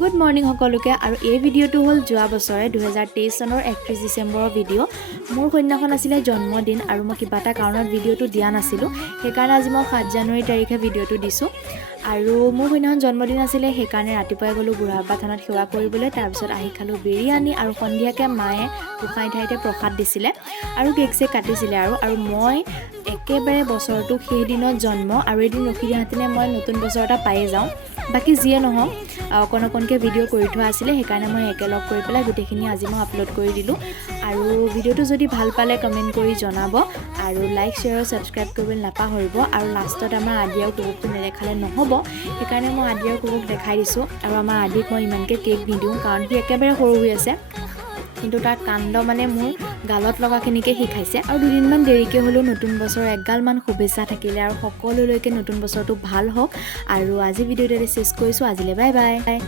Good morning সকলোকে আৰু এই ভিডিঅ'টো হ'ল যোৱা বছৰে 2023 চনৰ 31 ডিচেম্বৰৰ ভিডিঅ' মোৰ কন্যাখন আছিলে জন্মদিন আৰু মই কিবা এটা কাৰণত ভিডিঅ'টো দিয়া নাছিলোঁ সেইকাৰণে আজি মই 7 জানুৱাৰী তাৰিখে ভিডিঅ'টো দিছোঁ আৰু মোৰ কন্যাখন জন্মদিন আছিলে সেইকাৰণে ৰাতিপুৱাই গ'লো বুঢ়াবা থানত সেৱা কৰিবলৈ তাৰপিছত আহি খালোঁ বিৰিয়ানী আৰু সন্ধিয়াকে মায়ে গোসাঁই ঠাইতে প্ৰসাদ দিছিলে আৰু কেক চেক কাটিছিলে আৰু মই একেবাৰে বছৰটো সেই দিনত জন্ম আৰু এদিন ৰখি দিয়াহেঁতেনে মই নতুন বছৰ এটা পায়ে যাওঁ বাকী যিয়ে নহওক অকণকৈ ভিডিঅ' কৰি থোৱা আছিলে সেইকাৰণে মই একেলগ কৰি পেলাই গোটেইখিনি আজি মই আপলোড কৰি দিলোঁ আৰু ভিডিঅ'টো যদি ভাল পালে কমেণ্ট কৰি জনাব আৰু লাইক শ্বেয়াৰ আৰু ছাবস্ক্ৰাইব কৰিবলৈ নাপাহৰিব আৰু লাষ্টত আমাৰ আদি আৰু কুকুৰটো নেদেখালে নহ'ব সেইকাৰণে মই আদি আৰু কুকুৰক দেখাই দিছোঁ আৰু আমাৰ আদিক মই ইমানকৈ কেক নিদিওঁ কাৰণ সি একেবাৰে সৰু হৈ আছে কিন্তু তাৰ কাণ্ড মানে মোৰ গালত লগাখিনিকে সি খাইছে আৰু দুদিনমান দেৰিকৈ হ'লেও নতুন বছৰৰ এগালমান শুভেচ্ছা থাকিলে আৰু সকলোলৈকে নতুন বছৰটো ভাল হওক আৰু আজি ভিডিঅ'টো চেছ কৰিছোঁ আজিলৈ বাই বাই।